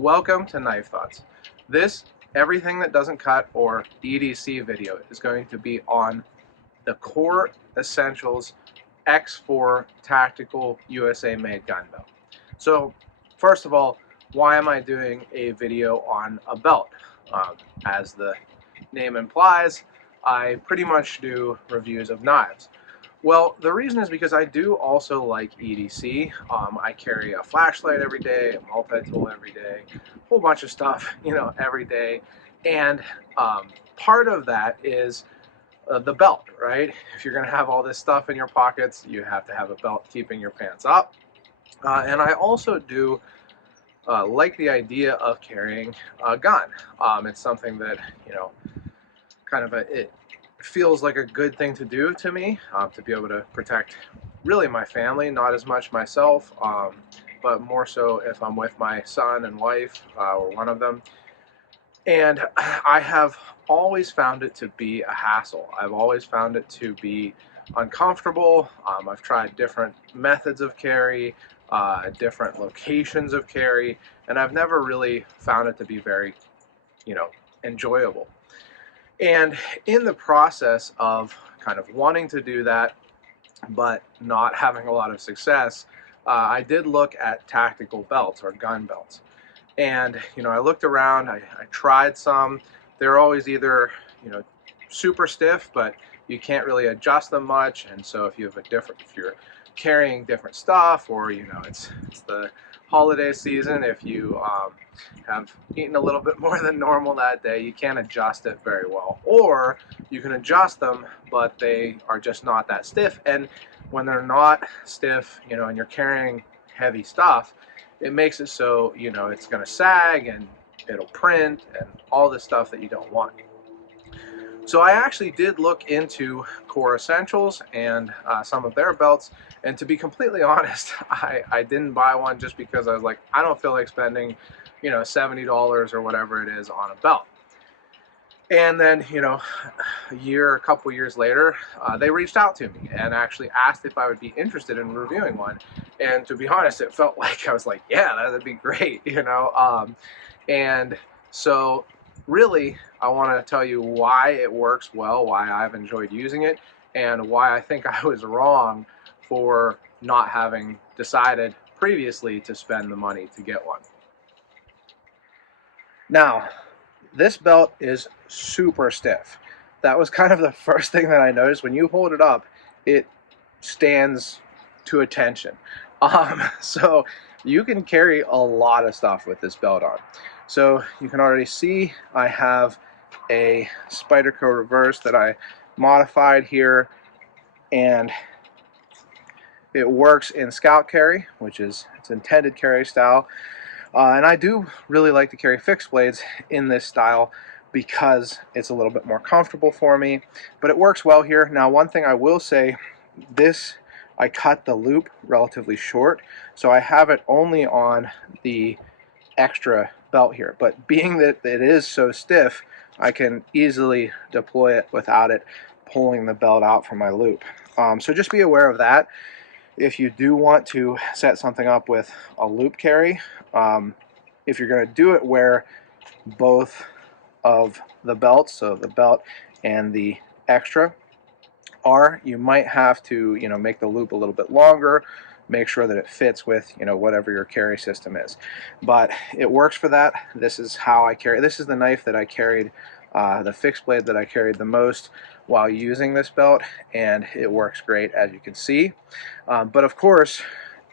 Welcome to Knife Thoughts. This Everything That Doesn't Cut, or EDC video, is going to be on the Core Essentials X4 Tactical USA made gun belt. So first of all, why am I doing a video on a belt? As the name implies, I pretty much do reviews of knives. Well, the reason is because I do also like EDC. I carry a flashlight every day, a multi-tool every day, a whole bunch of stuff, every day. And part of that is the belt, right? If you're going to have all this stuff in your pockets, you have to have a belt keeping your pants up. And I also do like the idea of carrying a gun. It's something that, it feels like a good thing to do to me, to be able to protect really my family, not as much myself, but more so if I'm with my son and wife, or one of them. And I have always found it to be a hassle. I've always found it to be uncomfortable. I've tried different methods of carry, different locations of carry, and I've never really found it to be very, enjoyable. And in the process of kind of wanting to do that, but not having a lot of success, I did look at tactical belts or gun belts. And, I looked around, I tried some. They're always either, super stiff, but you can't really adjust them much. And so if you're carrying different stuff, or, it's the holiday season, if you have eaten a little bit more than normal that day, you can't adjust it very well. Or you can adjust them, but they are just not that stiff. And when they're not stiff, and you're carrying heavy stuff, it makes it so, it's going to sag and it'll print and all this stuff that you don't want. So I actually did look into Core Essentials and some of their belts, and to be completely honest, I didn't buy one just because I was like, I don't feel like spending, $70 or whatever it is on a belt. And then, a couple years later, they reached out to me and actually asked if I would be interested in reviewing one. And to be honest, it felt like I was like, yeah, that'd be great, And so really, I want to tell you why it works well, why I've enjoyed using it, and why I think I was wrong for not having decided previously to spend the money to get one. Now, this belt is super stiff. That was kind of the first thing that I noticed. When you hold it up, it stands to attention. So you can carry a lot of stuff with this belt on. So you can already see I have a Spyderco reverse that I modified here, and it works in scout carry, which is its intended carry style. And I do really like to carry fixed blades in this style because it's a little bit more comfortable for me, but it works well here. Now, one thing I will say, I cut the loop relatively short, so I have it only on the extra belt here, but being that it is so stiff, I can easily deploy it without it pulling the belt out from my loop. So just be aware of that. If you do want to set something up with a loop carry, if you're going to do it where both of the belts, so the belt and the extra, you might have to, make the loop a little bit longer, make sure that it fits with, whatever your carry system is. But it works for that. This is how I carry. This is the knife that I carried, the fixed blade that I carried the most while using this belt, and it works great, as you can see. But of course,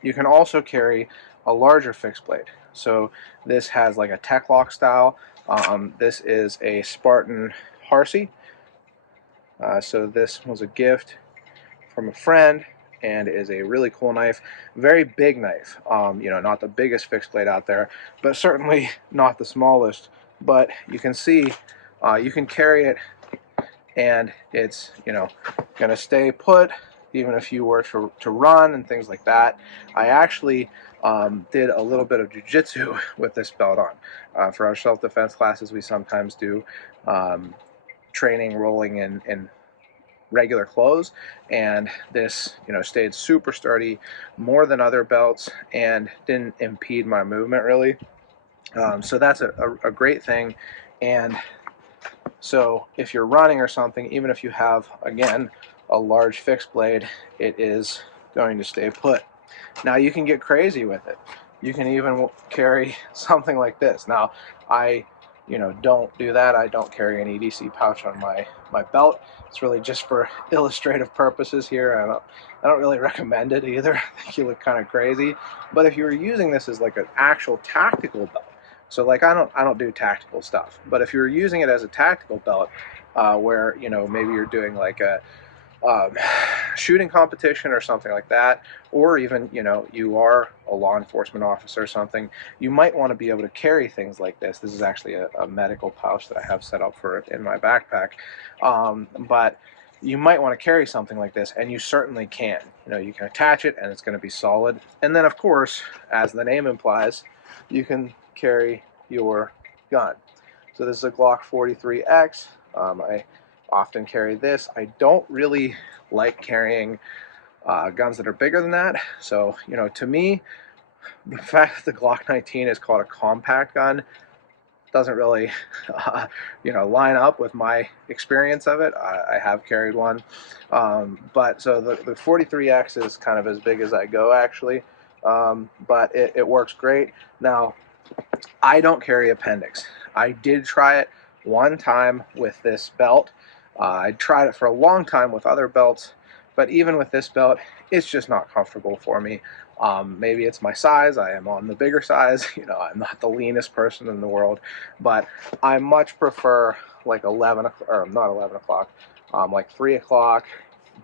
you can also carry a larger fixed blade. So this has like a Tech Lock style. This is a Spartan Harsey. So this was a gift from a friend, and is a really cool knife. Very big knife. Not the biggest fixed blade out there, but certainly not the smallest. But you can see, you can carry it, and it's, going to stay put even if you were to run and things like that. I actually did a little bit of jiu-jitsu with this belt on. For our self-defense classes, we sometimes do training rolling in regular clothes, and this stayed super sturdy, more than other belts, and didn't impede my movement really. So that's a great thing. And so if you're running or something, even if you have, again, a large fixed blade, it is going to stay put. Now you can get crazy with it. You can even carry something like this. Now I, don't do that. I don't carry an EDC pouch on my belt. It's really just for illustrative purposes here. I don't really recommend it either. I think you look kind of crazy. But if you were using this as like an actual tactical belt, so like I don't do tactical stuff, but if you're using it as a tactical belt, where maybe you're doing like a um, shooting competition or something like that, or even you are a law enforcement officer or something, you might want to be able to carry things like this. This is actually a medical pouch that I have set up for it in my backpack, but you might want to carry something like this, and you certainly can. You can attach it and it's going to be solid. And then of course, as the name implies, you can carry your gun. So this is a Glock 43X. I often carry this. I don't really like carrying guns that are bigger than that. So, to me, the fact that the Glock 19 is called a compact gun doesn't really, line up with my experience of it. I have carried one. But so the 43X is kind of as big as I go, actually. But it works great. Now, I don't carry appendix. I did try it one time with this belt. I tried it for a long time with other belts, but even with this belt, it's just not comfortable for me. Maybe it's my size. I am on the bigger size. I'm not the leanest person in the world, but I much prefer like 11, or not 11 o'clock, like 3 o'clock,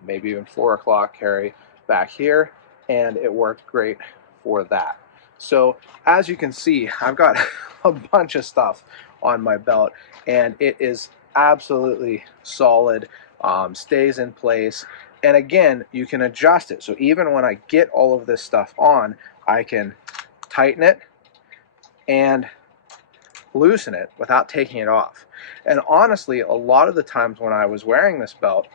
maybe even 4 o'clock carry back here, and it worked great for that. So as you can see, I've got a bunch of stuff on my belt, and it is absolutely solid, stays in place. And again, you can adjust it. So even when I get all of this stuff on, I can tighten it and loosen it without taking it off. And honestly, a lot of the times when I was wearing this belt,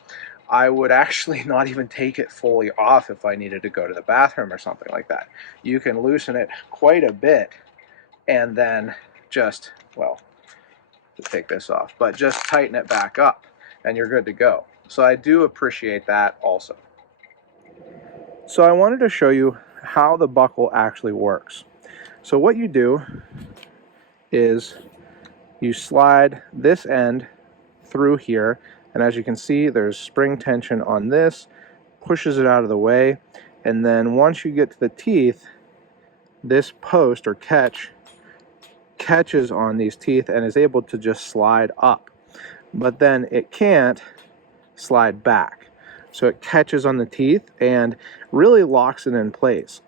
I would actually not even take it fully off if I needed to go to the bathroom or something like that. You can loosen it quite a bit and then just, well, to take this off, but just tighten it back up and you're good to go. So I do appreciate that also. So I wanted to show you how the buckle actually works. So what you do is you slide this end through here, and as you can see, there's spring tension on this, pushes it out of the way, and then once you get to the teeth, this post or catches on these teeth and is able to just slide up. But then it can't slide back. So it catches on the teeth and really locks it in place.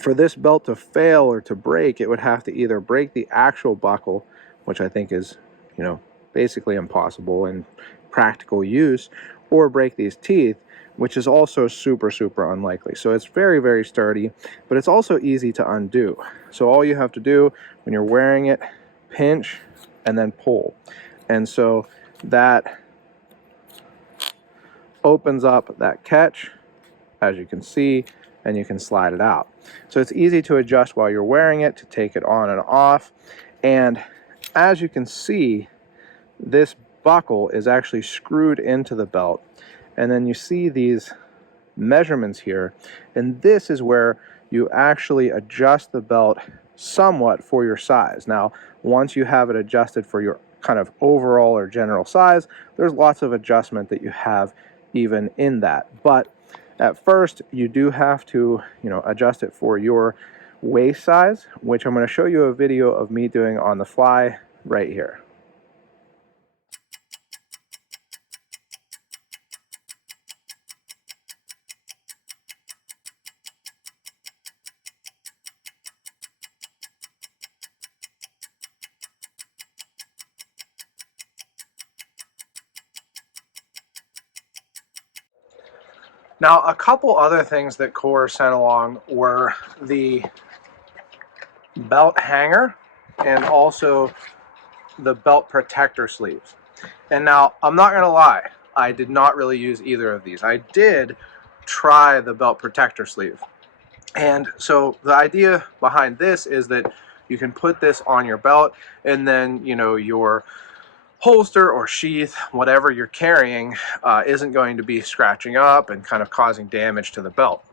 For this belt to fail or to break, it would have to either break the actual buckle, which I think is, basically impossible in practical use, or break these teeth, which is also super, super unlikely. So it's very, very sturdy, but it's also easy to undo. So all you have to do when you're wearing it, pinch and then pull. And so that opens up that catch, as you can see, and you can slide it out. So it's easy to adjust while you're wearing it, to take it on and off. And as you can see, this buckle is actually screwed into the belt. And then you see these measurements here, and this is where you actually adjust the belt somewhat for your size. Now, once you have it adjusted for your kind of overall or general size, there's lots of adjustment that you have even in that. But at first, you do have to, adjust it for your waist size, which I'm going to show you a video of me doing on the fly right here. Now, a couple other things that Core sent along were the belt hanger and also the belt protector sleeves. And now, I'm not going to lie, I did not really use either of these. I did try the belt protector sleeve. And so the idea behind this is that, you can put this on your belt, and then, you know, your holster or sheath, whatever you're carrying, isn't going to be scratching up and kind of causing damage to the belt.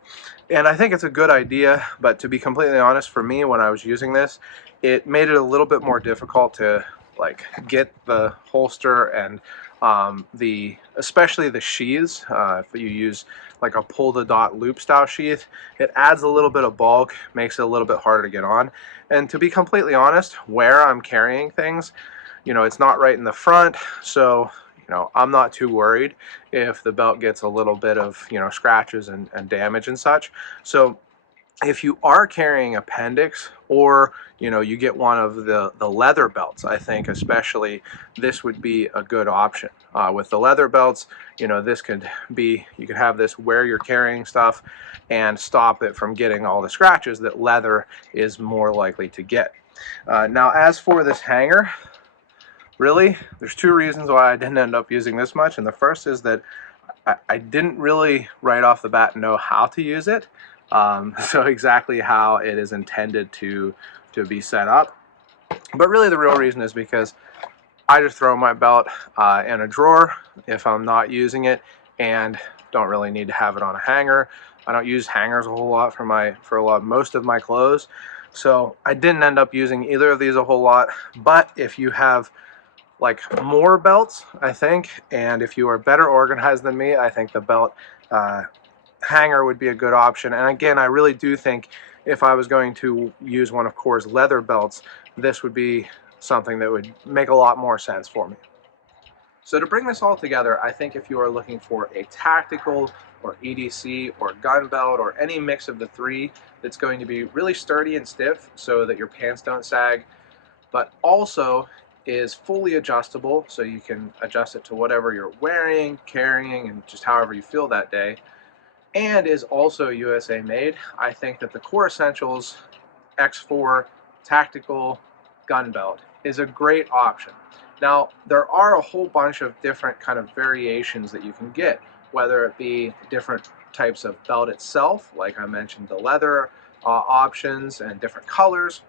And I think it's a good idea, but to be completely honest, for me, when I was using this, it made it a little bit more difficult to like get the holster and especially the sheaths. If you use like a pull the dot loop style sheath, it adds a little bit of bulk, makes it a little bit harder to get on. And to be completely honest, where I'm carrying things, you know, it's not right in the front, so, you know, I'm not too worried if the belt gets a little bit of, you know, scratches and damage and such. So if you are carrying appendix, or, you know, you get one of the leather belts, I think especially this would be a good option. With the leather belts, you know, this could be, you could have this where you're carrying stuff and stop it from getting all the scratches that leather is more likely to get. Now, as for this hanger, really, there's two reasons why I didn't end up using this much, and the first is that I didn't really right off the bat know how to use it, so exactly how it is intended to be set up. But really the real reason is because I just throw my belt in a drawer if I'm not using it, and don't really need to have it on a hanger. I don't use hangers a whole lot for most of my clothes, so I didn't end up using either of these a whole lot. But if you have like more belts, I think, and if you are better organized than me, I think the belt hanger would be a good option. And again, I really do think if I was going to use one of Core's leather belts, this would be something that would make a lot more sense for me. So to bring this all together, I think if you are looking for a tactical or EDC or gun belt or any mix of the three that's going to be really sturdy and stiff so that your pants don't sag, but also is fully adjustable, so you can adjust it to whatever you're wearing, carrying, and just however you feel that day, and is also USA made, I think that the Core Essentials X4 Tactical Gun Belt is a great option. Now, there are a whole bunch of different kind of variations that you can get, whether it be different types of belt itself, like I mentioned, the leather options and different colors,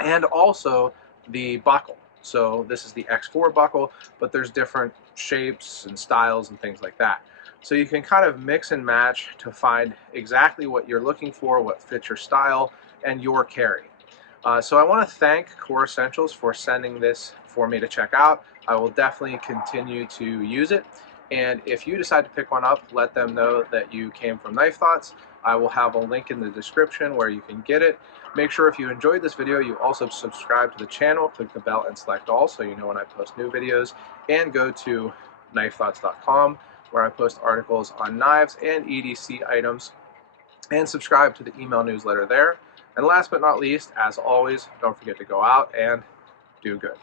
and also the buckle. So this is the X4 buckle, but there's different shapes and styles and things like that. So you can kind of mix and match to find exactly what you're looking for, what fits your style and your carry. So I want to thank Core Essentials for sending this for me to check out. I will definitely continue to use it. And if you decide to pick one up, let them know that you came from Knife Thoughts. I will have a link in the description where you can get it. Make sure if you enjoyed this video, you also subscribe to the channel, click the bell and select all so you know when I post new videos, and go to knifethoughts.com where I post articles on knives and EDC items, and subscribe to the email newsletter there. And last but not least, as always, don't forget to go out and do good.